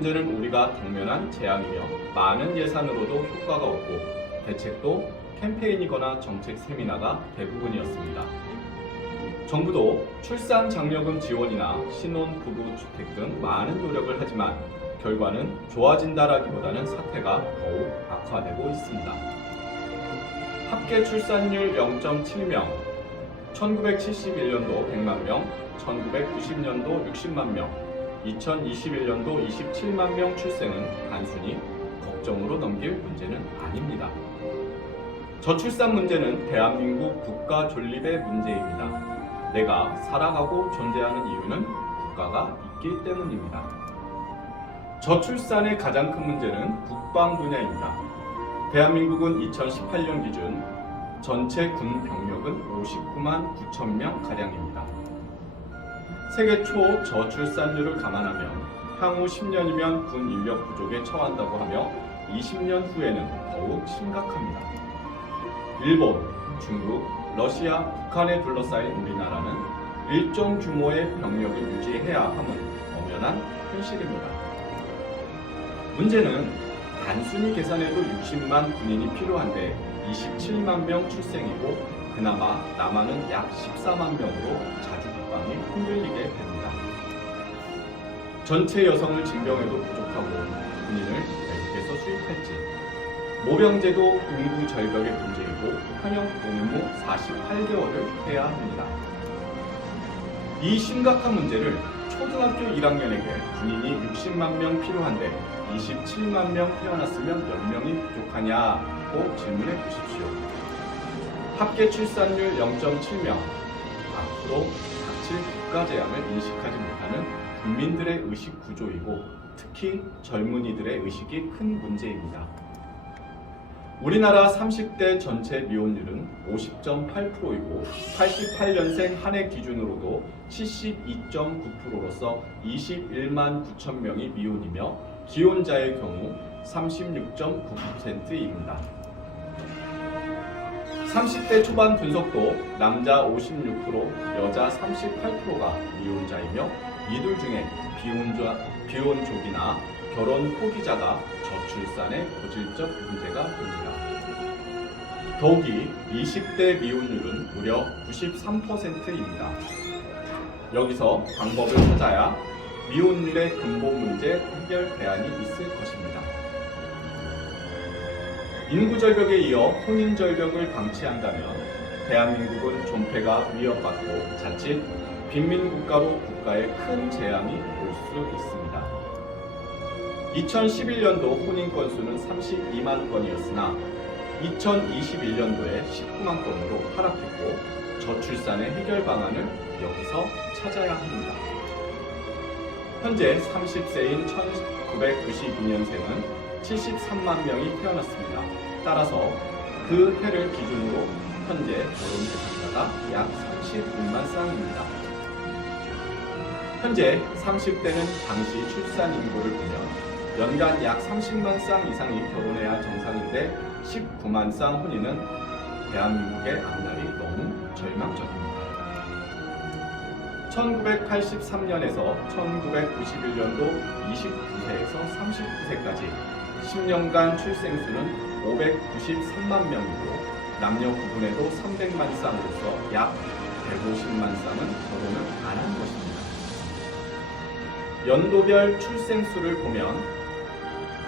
문제는 우리가 당면한 재앙이며 많은 예산으로도 효과가 없고 대책도 캠페인이거나 정책 세미나가 대부분이었습니다. 정부도 출산 장려금 지원이나 신혼 부부 주택 등 많은 노력을 하지만 결과는 좋아진다라기보다는 사태가 더욱 악화되고 있습니다. 합계 출산율 0.7명, 1971년도 100만 명, 1990년도 60만 명, 2021년도 27만 명 출생은 단순히 걱정으로 넘길 문제는 아닙니다. 저출산 문제는 대한민국 국가 존립의 문제입니다. 내가 살아가고 존재하는 이유는 국가가 있기 때문입니다. 저출산의 가장 큰 문제는 국방 분야입니다. 대한민국은 2018년 기준 전체 군 병력은 59만 9천 명 가량입니다. 세계 초 저출산율을 감안하면 향후 10년이면 군 인력 부족에 처한다고 하며 20년 후에는 더욱 심각합니다. 일본, 중국, 러시아, 북한에 둘러싸인 우리나라는 일정 규모의 병력을 유지해야 함은 엄연한 현실입니다. 문제는 단순히 계산해도 60만 군인이 필요한데 27만 명 출생이고 그나마 남아는 약 14만 명으로 자주 국방이 흔들리게 됩니다. 전체 여성을 징병해도 부족하고 군인을 외국에서 수입할지 모병제도 인구 절벽의 문제이고 현역 복무 48개월을 해야 합니다. 이 심각한 문제를 초등학교 1학년에게 군인이 60만 명 필요한데 27만 명 태어났으면 몇 명이 부족하냐고 질문해 보십시오. 합계 출산율 0.7명. 앞으로 닥칠 국가 재앙을 인식하지 못하는 국민들의 의식 구조이고 특히 젊은이들의 의식이 큰 문제입니다. 우리나라 30대 전체 미혼율은 50.8%이고 88년생 한 해 기준으로도 72.9%로서 21만 9천 명이 미혼이며 기혼자의 경우 36.9%입니다. 30대 초반 분석도 남자 56%, 여자 38%가 미혼자이며 이들 중에 비혼자, 비혼족이나 결혼 포기자가 저출산의 고질적 문제가 됩니다. 더욱이 20대 미혼율은 무려 93%입니다. 여기서 방법을 찾아야 미혼율의 근본 문제 해결 대안이 있을 것입니다. 인구 절벽에 이어 혼인 절벽을 방치한다면 대한민국은 존폐가 위협받고 자칫 빈민국가로 국가에 큰 재앙이 올 수 있습니다. 2011년도 혼인 건수는 32만 건이었으나 2021년도에 19만 건으로 하락했고 저출산의 해결 방안을 여기서 찾아야 합니다. 현재 30세인 1992년생은 73만 명이 태어났습니다. 따라서 그 해를 기준으로 현재 결혼 대상자가 약 36만 쌍입니다. 현재 30대는 당시 출산 인구를 보면 연간 약 30만 쌍 이상이 결혼해야 정상인데 19만 쌍 혼인은 대한민국의 앞날이 너무 절망적입니다. 1983년에서 1991년도 29세에서 39세까지 10년간 출생수는 593만 명이고 남녀 구분에도 300만 쌍으로서 약 150만 쌍은 결혼을 안 한 것입니다. 연도별 출생수를 보면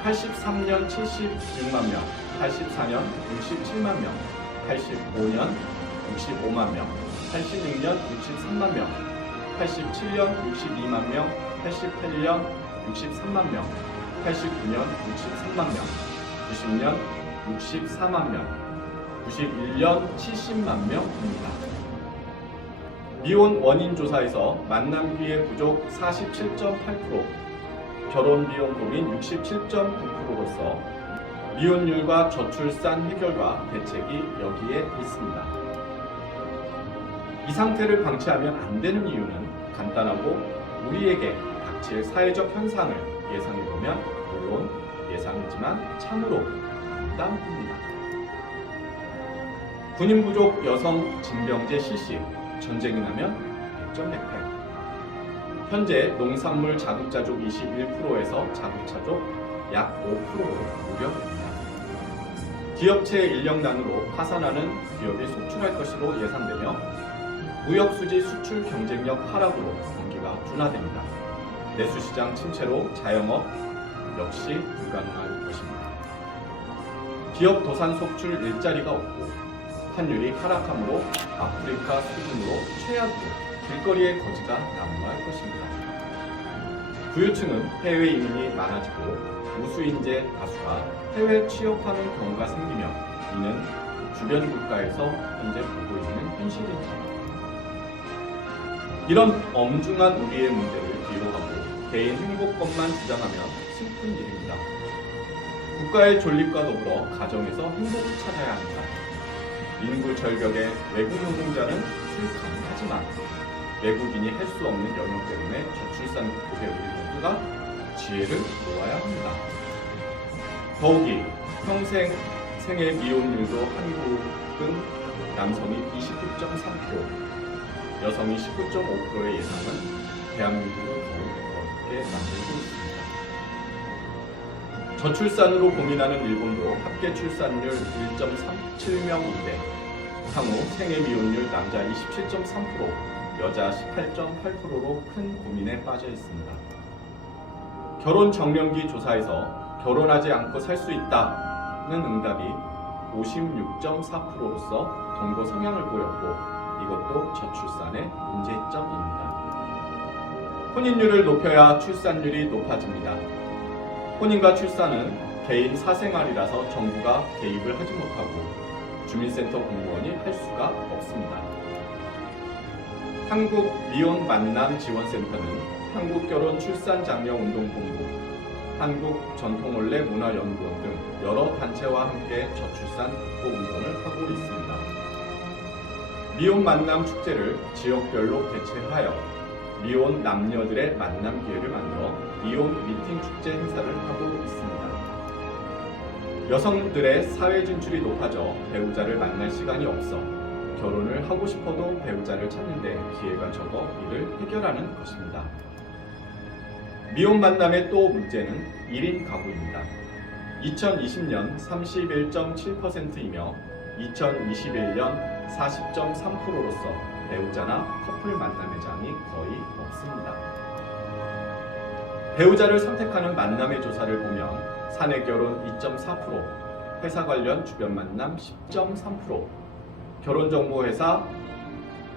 83년 76만 명, 84년 67만 명, 85년 65만 명, 86년 63만 명, 87년 62만 명, 88년 63만 명, 89년 63만 명, 90년 64만 명, 91년 70만 명입니다. 미혼 원인 조사에서 만남 기회 부족 47.8%, 결혼 비용 고민 67.9%로서 미혼율과 저출산 해결과 대책이 여기에 있습니다. 이 상태를 방치하면 안 되는 이유는 간단하고 우리에게 닥칠 사회적 현상을 예상해 보면 물론 예상이지만 참으로 간단합니다. 군인 부족 여성 징병제 실시 전쟁이 나면 백전백패 현재 농산물 자급자족 21%에서 자급자족 약 5%로 무렵입니다. 기업체 인력난으로 파산하는 기업이 속출할 것으로 예상되며 무역수지 수출 경쟁력 하락으로 경기가 둔화됩니다. 내수시장 침체로 자영업 역시 불가능할 것입니다. 기업 도산 속출 일자리가 없고 환율이 하락하므로 아프리카 수준으로 최악의 길거리의 거지가 난무할 것입니다. 부유층은 해외 이민이 많아지고 우수인재 다수가 해외 취업하는 경우가 생기며 이는 주변 국가에서 현재 보고 있는 현실입니다. 이런 엄중한 우리의 문제를 개인 행복권만 주장하면 슬픈 일입니다. 국가의 존립과 더불어 가정에서 행복을 찾아야 합니다. 인구 절벽의 외국 노동자는 술가능하지만 외국인이 할 수 없는 영역 때문에 저출산 국의 우리 모두가 지혜를 모아야 합니다. 더욱이 평생 생애 미혼율도 한국은 남성이 29.3%, 여성이 19.5%의 예상은 대한민국을 더욱 어렵게 만들고 있습니다. 저출산으로 고민하는 일본도 합계 출산율 1.37명인데 향후 생애 미혼율 남자 27.3%, 여자 18.8%로 큰 고민에 빠져 있습니다. 결혼 정년기 조사에서 결혼하지 않고 살 수 있다는 응답이 56.4%로서 동거 성향을 보였고 이것도 저출산의 문제점입니다. 혼인율을 높여야 출산율이 높아집니다. 혼인과 출산은 개인 사생활이라서 정부가 개입을 하지 못하고 주민센터 공무원이 할 수가 없습니다. 한국 미혼 만남 지원센터는 한국결혼 출산장려운동본부, 한국전통원래문화연구원 등 여러 단체와 함께 저출산 극복 운동을 하고 있습니다. 미혼 만남 축제를 지역별로 개최하여 미혼 남녀들의 만남 기회를 만들어 미혼 미팅 축제 행사를 하고 있습니다. 여성들의 사회 진출이 높아져 배우자를 만날 시간이 없어 결혼을 하고 싶어도 배우자를 찾는데 기회가 적어 이를 해결하는 것입니다. 미혼 만남의 또 문제는 1인 가구입니다. 2020년 31.7%이며 2021년 40.3%로서 배우자나 커플 만남 회장이 거의 없습니다. 배우자를 선택하는 만남의 조사를 보면 사내 결혼 2.4%, 회사 관련 주변 만남 10.3%, 결혼 정보 회사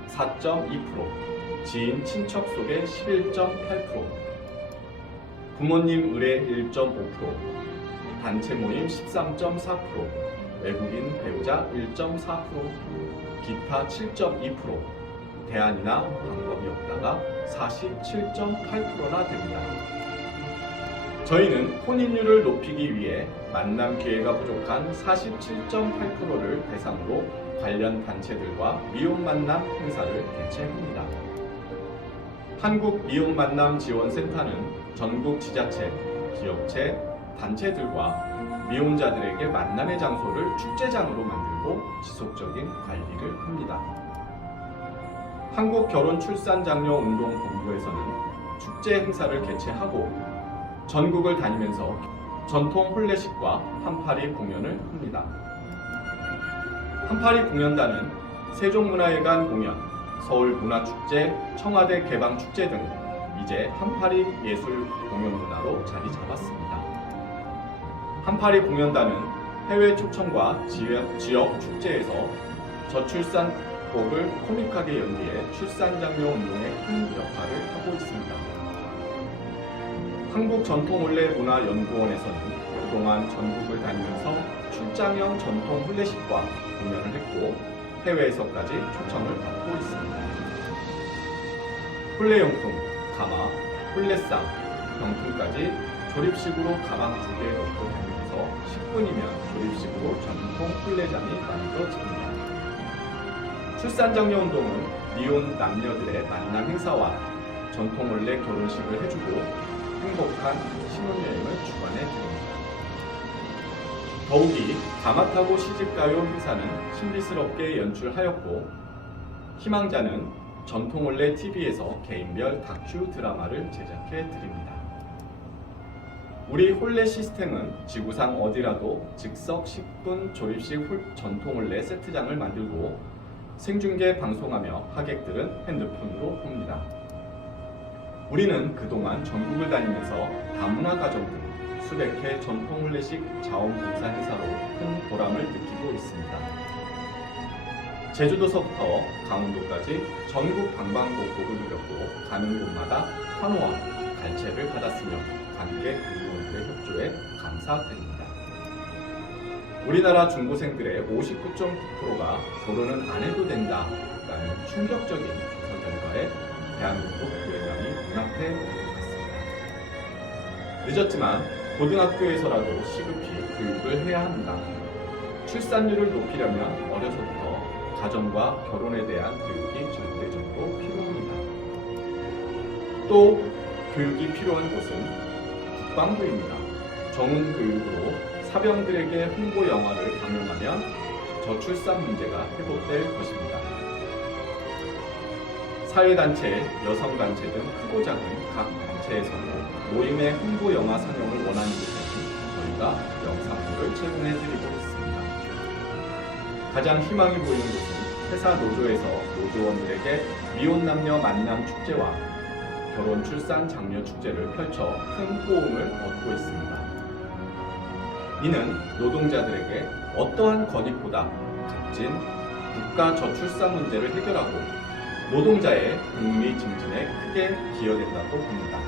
4.2%, 지인 친척 속에 11.8%, 부모님 의뢰 1.5%, 단체 모임 13.4%, 외국인 배우자 1.4%, 기타 7.2%, 대안이나 방법이 없다가 47.8%나 됩니다. 저희는 혼인율을 높이기 위해 만남 기회가 부족한 47.8%를 대상으로 관련 단체들과 미혼 만남 행사를 개최합니다. 한국 미혼 만남 지원센터는 전국 지자체, 기업체, 단체들과 미혼자들에게 만남의 장소를 축제장으로 만들고 지속적인 관리를 합니다. 한국 결혼 출산 장려 운동 본부에서는 축제 행사를 개최하고 전국을 다니면서 전통 혼례식과 한파리 공연을 합니다. 한파리 공연단은 세종문화회관 공연, 서울문화축제, 청와대 개방축제 등 이제 한파리 예술 공연 문화로 자리 잡았습니다. 한파리 공연단은 해외 초청과 지역 축제에서 저출산 극복을 코믹하게 연기해 출산 장려 운동에 큰 역할을 하고 있습니다. 한국전통혼례문화연구원에서는 그동안 전국을 다니면서 출장형 전통 혼례식과 공연을 했고 해외에서까지 초청을 받고 있습니다. 혼례용품, 가마, 혼례상, 병풍까지 조립식으로 가방 두개 넣고 다니면서 10분이면 조립식으로 전통 혼례장이 만들어집니다. 출산장려 운동은 미혼 남녀들의 만남 행사와 전통 혼례 결혼식을 해주고 행복한 신혼여행을 주관해 드립니다. 더욱이 가마타고 시집가요 행사는 신비스럽게 연출하였고 희망자는 전통올레 TV에서 개인별 다큐 드라마를 제작해 드립니다. 우리 홀레 시스템은 지구상 어디라도 즉석 10분 조립식 홀- 전통올레 세트장을 만들고 생중계 방송하며 하객들은 핸드폰으로 봅니다. 우리는 그동안 전국을 다니면서 다문화 가정 등 수백 회 전통올레식 자원봉사 행사로 큰 보람을 느끼고 있습니다. 제주도서부터 강원도까지 전국 방방곡곡을 누렸고 가는 곳마다 환호와 갈채를 받았으며 관객 의원들의 협조에 감사드립니다. 우리나라 중고생들의 59.9%가 결혼은 안 해도 된다라는 충격적인 조사 결과에 대한민국 유행감이 눈앞에 같습니다. 늦었지만 고등학교에서라도 시급히 교육을 해야 합니다. 출산율을 높이려면 어려서부터 가정과 결혼에 대한 교육이 절대적으로 필요합니다. 또 교육이 필요한 곳은 국방부입니다. 정훈 교육으로 사병들에게 홍보 영화를 강요하면 저출산 문제가 회복될 것입니다. 사회단체, 여성단체 등 크고 작은 각 단체에서도 모임의 홍보 영화 상영을 원하는 곳에는 저희가 영상물을 제공해드리고 있습니다. 가장 희망이 보이는 곳은 회사 노조에서 노조원들에게 미혼 남녀 만남 축제와 결혼 출산 장려 축제를 펼쳐 큰 호응을 얻고 있습니다. 이는 노동자들에게 어떠한 권익보다 값진 국가 저출산 문제를 해결하고 노동자의 복리 증진에 크게 기여된다고 봅니다.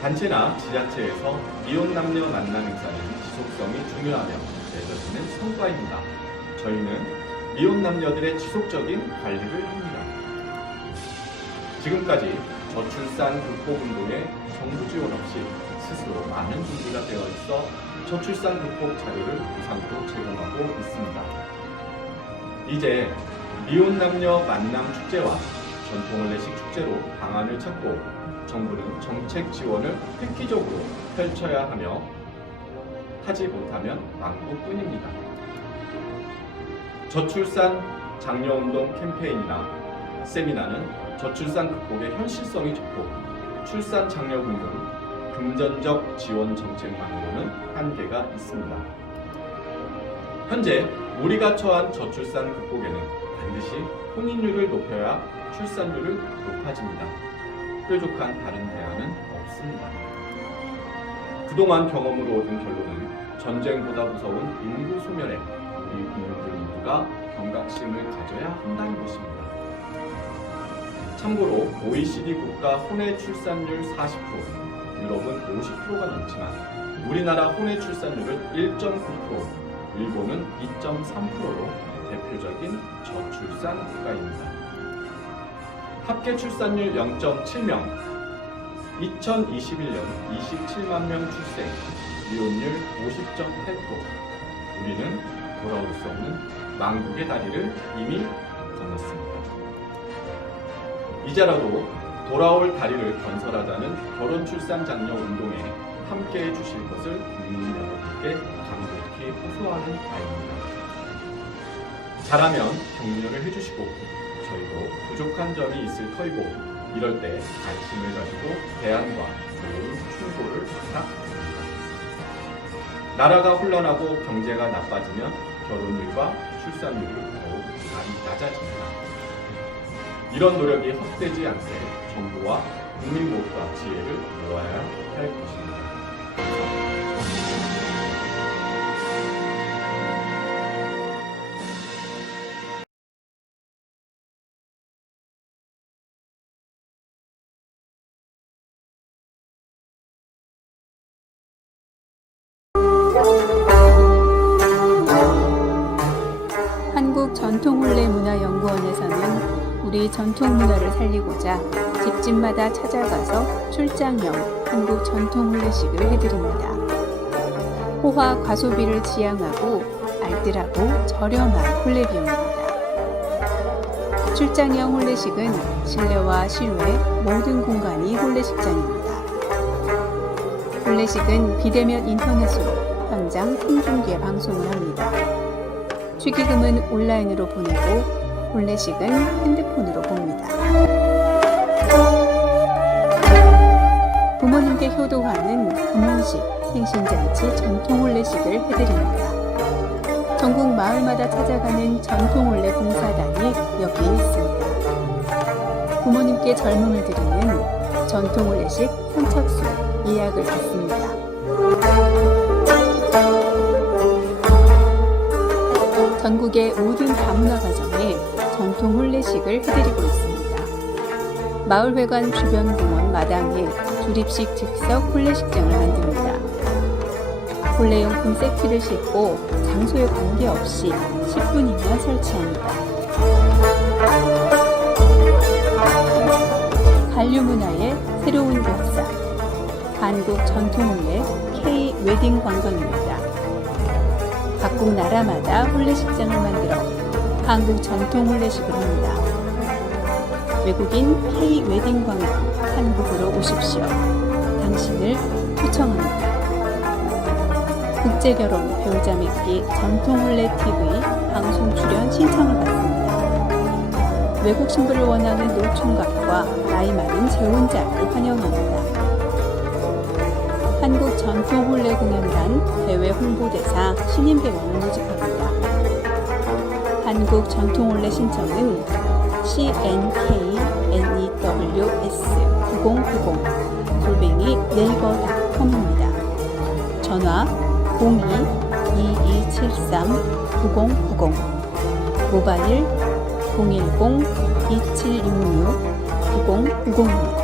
단체나 지자체에서 이혼 남녀 만남 행사는 지속성이 중요하며 맺어지는 성과입니다. 저희는 미혼 남녀들의 지속적인 관리를 합니다. 지금까지 저출산 극복 운동에 정부 지원 없이 스스로 많은 준비가 되어 있어 저출산 극복 자료를 무상으로 제공하고 있습니다. 이제 미혼 남녀 만남 축제와 전통을내식 축제로 방안을 찾고 정부는 정책 지원을 획기적으로 펼쳐야 하며 하지 못하면 망국뿐입니다. 저출산 장려운동 캠페인이나 세미나는 저출산 극복의 현실성이 적고 출산 장려금 등 금전적 지원 정책만으로는 한계가 있습니다. 현재 우리가 처한 저출산 극복에는 반드시 혼인율을 높여야 출산율을 높아집니다. 뾰족한 다른 대안은 없습니다. 그동안 경험으로 얻은 결론은 전쟁보다 무서운 인구 소멸에 우리 국민들 모두가 경각심을 가져야 한다는 것입니다. 참고로 OECD 국가 혼외 출산율 40%, 유럽은 50%가 넘지만 우리나라 혼외 출산율은 1.9%, 일본은 2.3%로 대표적인 저출산 국가입니다. 합계 출산율 0.7명, 2021년 27만 명 출생, 이혼율 50.8%. 우리는 돌아올 수 없는 망국의 다리를 이미 건넜습니다. 이제라도 돌아올 다리를 건설하자는 결혼 출산 장려 운동에 함께 해 주실 것을 국민 여러분께 간곡히 호소하는 바입니다. 잘하면 격려를 해주시고 저희도 부족한 점이 있을 터이고 이럴 때 관심을 가지고 대안과 좋은 충고를 부탁드립니다. 나라가 혼란하고 경제가 나빠지면 결혼율과 출산율이 더욱 많이 낮아집니다. 이런 노력이 헛되지 않게 정부와 국민 모두가 지혜를 모아야 할 것입니다. 한국전통혼례문화연구원에서는 우리 전통 문화를 살리고자 집집마다 찾아가서 출장형 한국 전통 혼례식을 해드립니다. 호화 과소비를 지향하고 알뜰하고 저렴한 혼례 비용입니다. 출장형 혼례식은 실내와 실외 모든 공간이 혼례식장입니다. 혼례식은 비대면 인터넷으로 현장 생중계 방송을 합니다. 축의금은 온라인으로 보내고 혼례식은 핸드폰으로 봅니다. 부모님께 효도하는 금혼식, 생신잔치, 전통 혼례식을 해드립니다. 전국 마을마다 찾아가는 전통 혼례 봉사단이 여기 있습니다. 부모님께 젊음을 드리는 전통 혼례식 선착순 예약을 받습니다. 전국의 모든 다문화 가정에 전통 혼례식을 해드리고 있습니다. 마을회관 주변 공원 마당에 조립식 즉석 혼례식장을 만듭니다. 혼례용품 세트를 싣고 장소에 관계없이 10분이면 설치합니다. 한류 문화의 새로운 역사 한국 전통 혼례 K 웨딩 관광입니다. 각국 나라마다 혼례식장을 만들어 한국 전통 혼례식을 합니다. 외국인 K 웨딩 관광 한국으로 오십시오. 당신을 초청합니다. 국제 결혼 배우자 맺기 전통 혼례 TV 방송 출연 신청을 받습니다. 외국 신부를 원하는 노총각과 나이 많은 재혼자를 환영합니다. 한국 전통 혼례 공연단 대외 홍보대사 신인 배우를 모집합니다. 한국 전통 혼례 신청은 CNKNEWS 9090 골뱅이 네이버닷컴입니다. 전화 02-2273-9090 모바일 010-2766-9090입니다.